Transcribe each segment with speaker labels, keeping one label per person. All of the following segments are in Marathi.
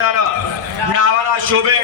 Speaker 1: नावाला शोभे.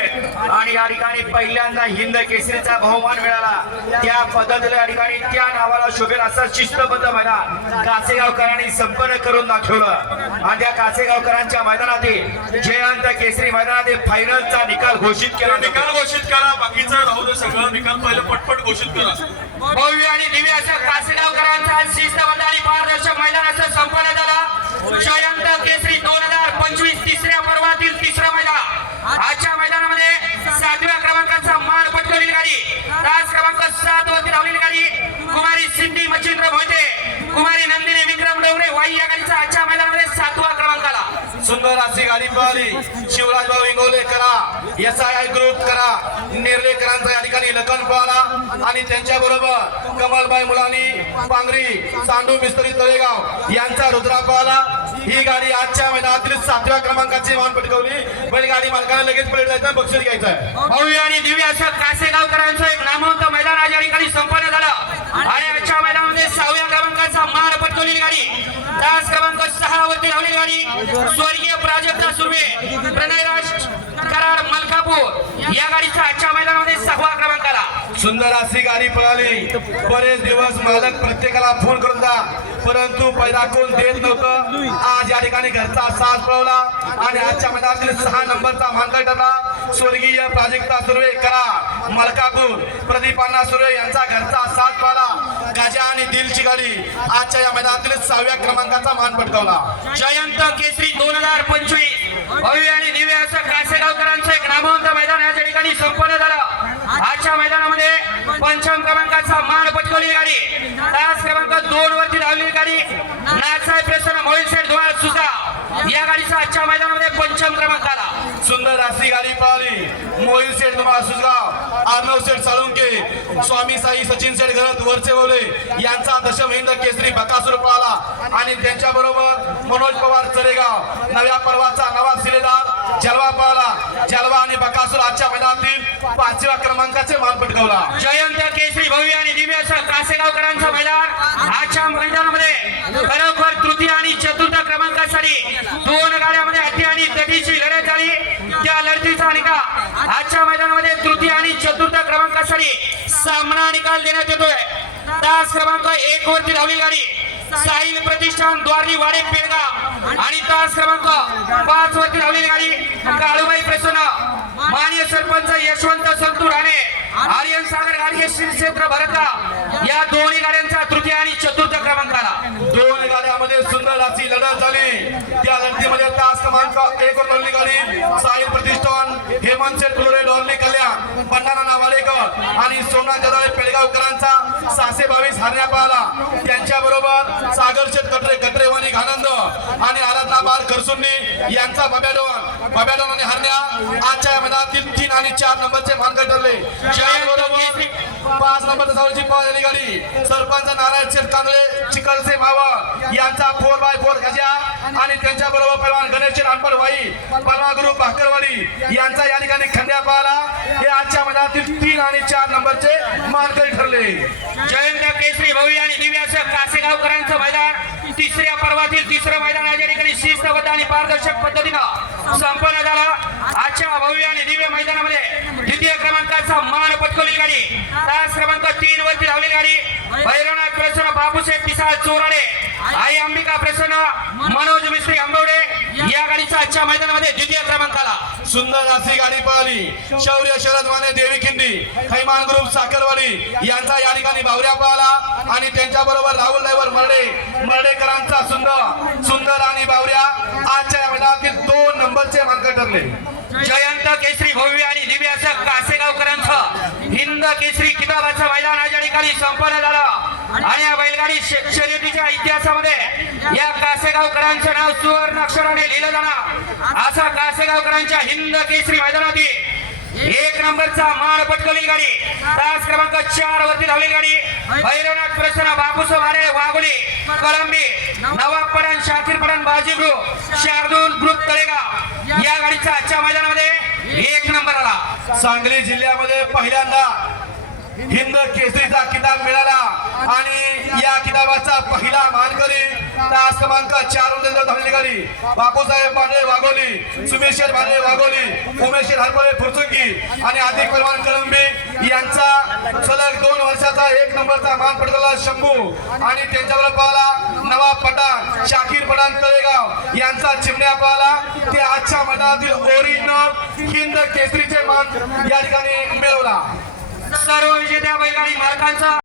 Speaker 1: आणि या ठिकाणी पहिल्यांदा हिंद केसरीचा बहुमान मिळाला. त्या पद्धतीने या ठिकाणी त्या नावाला शोभेल असं शिस्तबद्ध मैदान कासेगावकरांनी संपन्न करून दाखवलं. आणि त्या कासेगावकरांच्या मैदानातील जयंत केसरी मैदानातील फायनलचा निकाल घोषित केला.
Speaker 2: निकाल घोषित करा. बाकीचं राहू दे सगळं. निकाल पहिलं पटपट घोषित करा.
Speaker 1: भव्य आणि दिव्य असं कासेगावकरांचा शिस्तबद्ध आणि पारदर्शक मैदान असं संपन्न झालं. जयंत केसरी दोन हजार पंचवीस तिसऱ्या पर्वातील तिसरं मैदान आजच्या मैदानामध्ये सातव्या क्रमांकाचा मान पटकवलेली गाडी तास क्रमांक सात वरती लावलेली गाडी. कुमारी सिद्धी मच्छिंद्र मोहिते कुमारी नंदिनी विक्रम
Speaker 2: सुंदर अशी गाडी पळाली शिवराज भाऊ इंगोले करा एस आय आय ग्रुप करा निर्लेकरांचा या ठिकाणी लखन पळाला आणि त्यांच्या बरोबर कमलबाई मुलानी पांगरी सांडू मिस्त्री तळेगाव यांचा रुद्रा पळाला ही गाडी आजच्या मैदानातील सातव्या क्रमांकाची मान पटकवली. बैलगाडी मालकाने लगेच पलट जायचं बक्षीस घ्यायचं आहे.
Speaker 1: भव्य आणि दिव्य असं कासेगावकरांचं एक नामवंत मैदान आज या ठिकाणी संपन्न झालं. आणि आजच्या मैदानामध्ये सहाव्या क्रमांकाचा मान पटकवलेली गाडी. तास क्रमांक सहा वरती लावलेली गाडी. स्वर्गीय प्राजक्ता सुर्वे. प्रणयराज कराड मलकापूर या गाडीचा आजच्या मैदानामध्ये सहावा क्रमांकाला.
Speaker 2: सुंदर अशी गाडी पळाली. बरेच दिवस मालक प्रत्येकाला फोन करून जा. परंतु पैदा कोण देत नव्हतं. आज या ठिकाणी घरचा साथ पळवला आणि आजच्या मैदानातील सहा नंबरचा मानकर ठरला. स्वर्गीय प्राजक्ता सुर्वे करा मलकापूर प्रदीप अण्णा सुर्वे यांचा घरचा साथ पळाला. गाजा आणि दिलची गाडी आजच्या या मैदानातील सहाव्या क्रमांकाचा मान पटकावला.
Speaker 1: जयंत केसरी दोन हजार पंचवीस. भव्य आणि दिव्य असं कासेगावकरांचं एक नामवंत मैदान या ठिकाणी संपन्न झालं. आजच्या मैदानामध्ये पंचम क्रमांकाचा मान पटकवली गाडी तास क्रमांक दोन वरती लावलेली गाडी नाथसाहेब प्रसन्न मोहित शेठ सुद्धा. या गाडीचा आजच्या मैदानामध्ये पंचम क्रमांक आला.
Speaker 2: सुंदर अशी गाडी पाहिली. मोहिल शेठ तुम्हाला सुजगाव अर्णव शेठ साळुंके स्वामी साई सचिन शेठ घरत वरचे बोले यांचा दशम हिंद केसरी बकासूर पळाला आणि त्यांच्या बरोबर मनोज पवार चरेगाव नव्या पर्वाचा नवा सिलेदार जलवा पळाला जलवा आणि बकासूर आजच्या मैदानातील पाचव्या क्रमांकाचे मान पटकावला
Speaker 1: जयंत केसरी भव्य आणि दिव्य असं कासेगावकरांचं मैदान आजच्या मैदानामध्ये खरोखर तृतीय आणि चतुर्थ क्रमांकासाठी दोन गाड्यामध्ये अटी आणि तटीची लढत झाली त्या लढतीचा निकाल आजच्या मैदानामध्ये तृतीय आणि चतुर्थ क्रमांकासाठी सामना निकाल देण्यात येतोय. तास क्रमांक एक वरती लावली गाडी. साहिल प्रतिष्ठान द्वारली वाडे पेडगाव. आणि तास क्रमांक पाच वरती लावलेली गाडी. काळूबाई प्रसन्न. मान्य सरपंच यशवंत संतू राणे. आर्यन सागर गाडगे श्री क्षेत्र भरतगाव या दोन्ही गाड्यांचा तृतीय आणि चतुर्थ क्रमांकाला.
Speaker 2: दोन गाड्यामध्ये सुंदर अशी लढत झाली. त्या लढतीमध्ये एक डोलली गाडी साहिल प्रतिष्ठान हेमंत शेठ कुलोरे डोलली कल्याण भंडारा नावालेकर आणि सोमनाथ जदाळे पेडगावकरांचा सहाशे बावीस हरण्या पाहला त्यांच्या बरोबर सागर शेठ कटरे कटरेवाणी घानंद आणि आराधना बार खरसुंनी यांचा बब्याडोन बब्याडोन आणि हरण्या. आजच्या मैदानातील तीन आणि चार नंबरचे मानकर ठरले. पाच नंबर जाऊची पळालेली गाडी. सरपंच नारायण शेठ कांदळे चिकलसे मावा यांचा फोर बाय फोर गजा आणि त्यांच्या बरोबर पैलवान गणेश अनपड भाई पलवा गुरु भाकरवाडी यांचा या ठिकाणी खंड्या पाहला हे आजच्या मैदानातील तीन आणि चार नंबरचे मानकरी ठरले.
Speaker 1: जयंत केसरी भवी आणि दिव्य कासेगावकरांचं मैदान. तिसऱ्या पर्वातील तिसरं मैदान या ठिकाणी शिस्तबद्ध आणि पारदर्शक पद्धतीनं संपन्न झालं आजच्या भव्य आणि दिव्य मैदानामध्ये द्वितीय क्रमांकाचा पटकवली गाडी. तास क्रमांक तीन वरती लावली गाडी. भैरवनाथ प्रसन्न बापूसाहेब पिसाळ चोराडे. आई अंबिका प्रसन्न मनोज मिस्त्री आंबवडे. या गाडीचा आजच्या मैदानामध्ये द्वितीय क्रमांकाला.
Speaker 2: सुंदर अशी गाडी पळाली शौर्य शरद माने देवी खिंडी खैमान ग्रुप साखरवाडी यांचा या ठिकाणी बावऱ्या पळाला आणि त्यांच्या बरोबर राहुल ड्रायव्हर मर्डे मर्डेकरांचा सुंदर सुंदर आणि बावऱ्या आजच्या या मैदानातील दोन नंबरचे मानकर ठरले.
Speaker 1: जयंत केसरी भव्य आणि दिव्य असं कासेगावकरांचं हिंद केसरी किताबाचं मैदान आज या ठिकाणी संपन्न झालं. आणि या बैलगाडी शर्यतीच्या इतिहासामध्ये या कासेगावकरांचं नाव सुवर्ण अक्षराने लिहिलं जाणार. असा कासेगावकरांच्या हिंद केसरी मैदानातील एक नंबरचा मान पटकली गाडी. तास क्रमांक चार वरती धावली गाडी. भैरवनाथ प्रसन्न बापूस वारे वाघोली कळंबी नवाब पडण शाकीर पडण बाजी शार्दूल ग्रुप तळेगाव. या गाडीचा आजच्या मैदानामध्ये
Speaker 2: सांगली जिल्ह्यामध्ये पहिल्यांदा हिंद केसरीचा किताब मिळाला आणि या किताबाचा पहिला मानकरी तास क्रमांक चार वर धावलेली बापूसाहेब पांढरे वाघोली सुमेशेर भांडे वाघोली उमेशेर हरपळे फुरचुकी आणि आदिक परवान कलंबी यांचा सलग दोन वर्षाचा एक नंबरचा मान पडलेला शंभू आणि त्यांच्याबरोबर पाहला नवाब पठाण शाकीर पठाण तळेगाव यांचा चिमण्या पाहला. ते आजच्या मठातील ओरिजिनल हिंद केसरीचे मान या ठिकाणी मिळवला.
Speaker 1: सर्व विजेत्या बैलगाडी मालकांचा